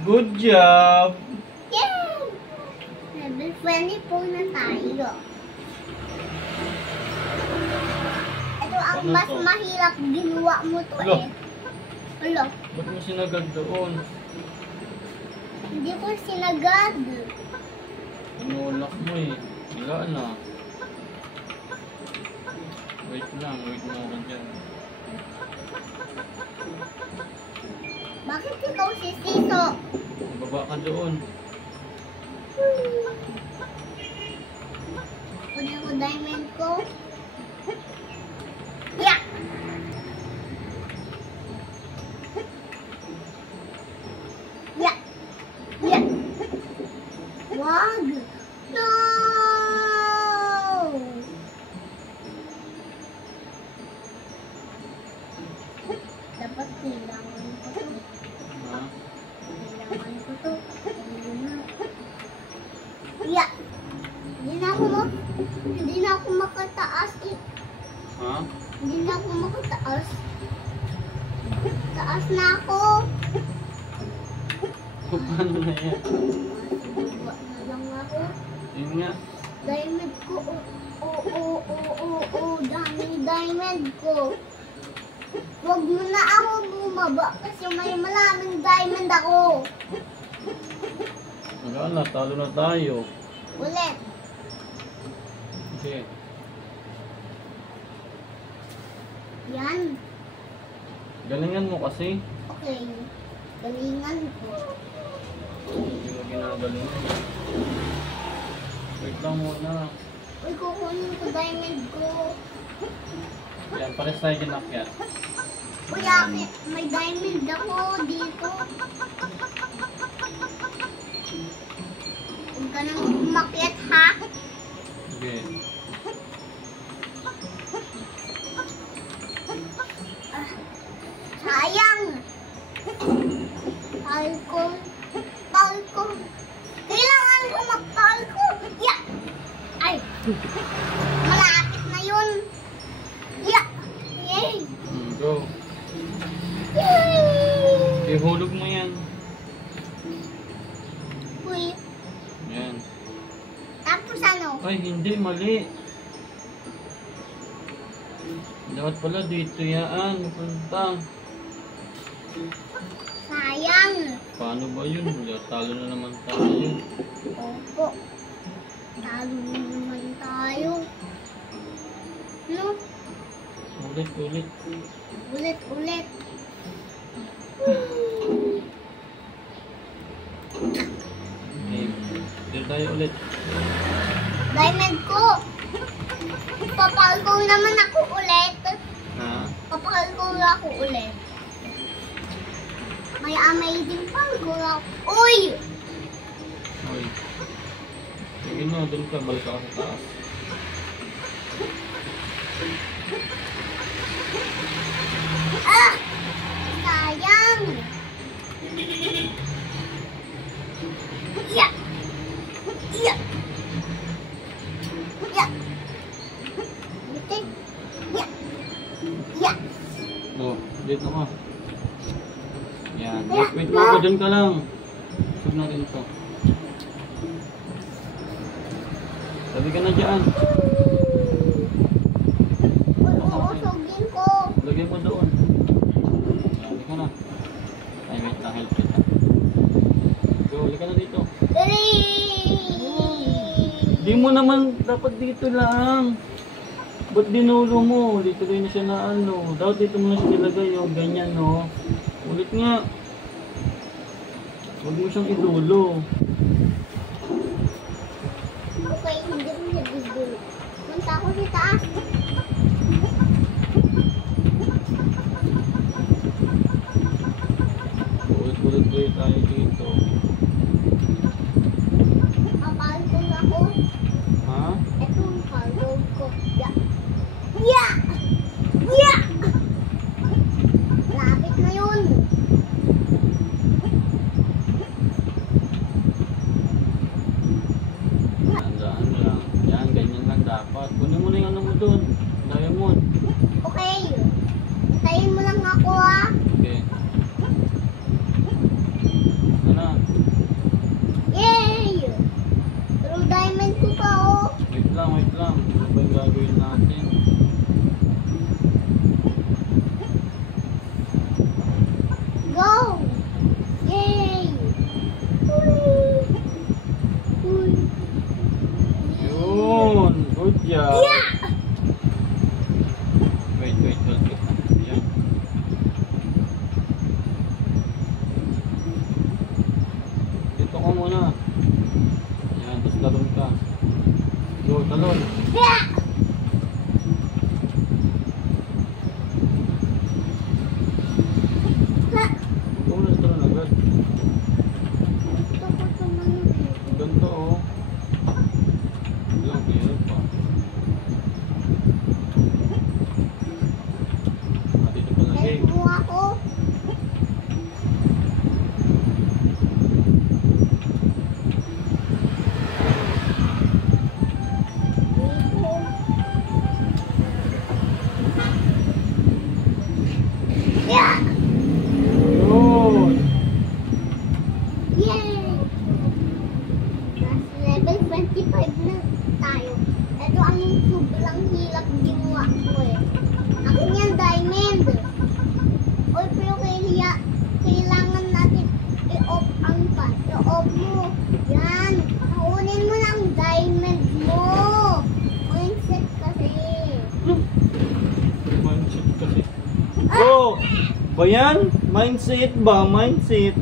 Good job! Yay! Level 24 na tayo. Ito ang Ano mas to? mahirap ginawa mo to Alo. eh. Alo, Ba't mo sinagad doon? hindi ko sinagad. Inulak mo eh. Wala na. Wait lang, wait mo ka dyan. Bakit ikaw sisiso? Baba ka doon. Kunin ko diamond ko. Yeah! Yeah! Yeah! Wag! No! Dapat kailangan ko to. Ha? Kailangan ko to. Ayun na. Yeah! Hindi na ako makataas eh. Ha? Hindi na ako makataas. Taas na ako. Paano na yan? Baba na lang ako. Yun nga. Diamond ko. Daming diamond ko. Huwag mo na ako bumaba kasi may maraming diamond ako. Wala na, talo na tayo. Ulit. Okay. Yan. Galingan mo kasi. Okay. Galingan ko. Hindi mo ginagalingan. Wait lang muna. Uy, kukunin ko diamond ko. Yan, pares tayo ginakyan. Uy, akit. May diamond ako dito. Huwag ka nang umakyat, ha? Okay. Sayang! Talko. Kailangan ko magtalko. Yeah! Ay! Malapit na yun. Yeah! Yay! Go. Yay! Ihulog mo yan. Uy, Yan. tapos ano? Ay, hindi. Mali. Dapat pala dito yan. Punta. Sayang! Paano ba yun? Wala, talo na naman tayo. Opo. Talo na naman tayo. No? Ulit. Ulit. Okay. Dito tayo ulit. Diamond ko! Papalko naman ako ulit. Ha? Papalko ako ulit. May amazing palko ako. Uy! Uy. Sige na, doon ka. Balik ka sa taas. Ah! Sayang! Yeah! Yeah! Yeah! Bitin! Yeah! Yeah! Oh, dito ka. Yan. Wait lang. Doon ka lang. Sug natin ito. Sabi ka na dyan. Uusogin ko. Lagyan mo doon. Sabi ka na. Ay, wait lang. Help kita. Go, lagyan na dito. Dali! Di mo naman dapat dito lang. Ba't dinulo mo? Dito rin na siya na ano. Dapat dito mo na siya nilagay. Oh. Ganyan, no? Ulit nga. Huwag mo siyang idulo. Okay, hindi mo nagigulo. Punta ako sa taas. Ulit tayo dito. Papalko ako. Ha? Ito ang palko ko. Yeah! Yeah! Yeah! Lapit na yun. Tandaan lang. Yan, ganyan lang dapat. Kunin mo na yung ano mo doon. Diamond. Okay. Tayin mo lang ako ha. Okay. gagawin natin. Go! Yay! Yun! Good job! Yeah! Wait, hold it. Yan. Dito ka muna. Yan, tapos talon ka. Go, talon. Yeah! Ito mo na sa talon agad. Gusto ko tumanong dito. Ganito oh. Lang, hirap pa. Ah, dito pa lang. Hey. Help mo ako. Yeah! Yun! Yay! Nasa level 25 na tayo. Ito ang sobrang hirap ginawa ko eh. Akin yan, diamond. Oy, pero kailangan natin i-off ang pan. I-off mo. Yan. Kaunin mo ng diamond mo. Mindset kasi. Mindset kasi. Oh! Ba yan? Mindset ba? Mindset.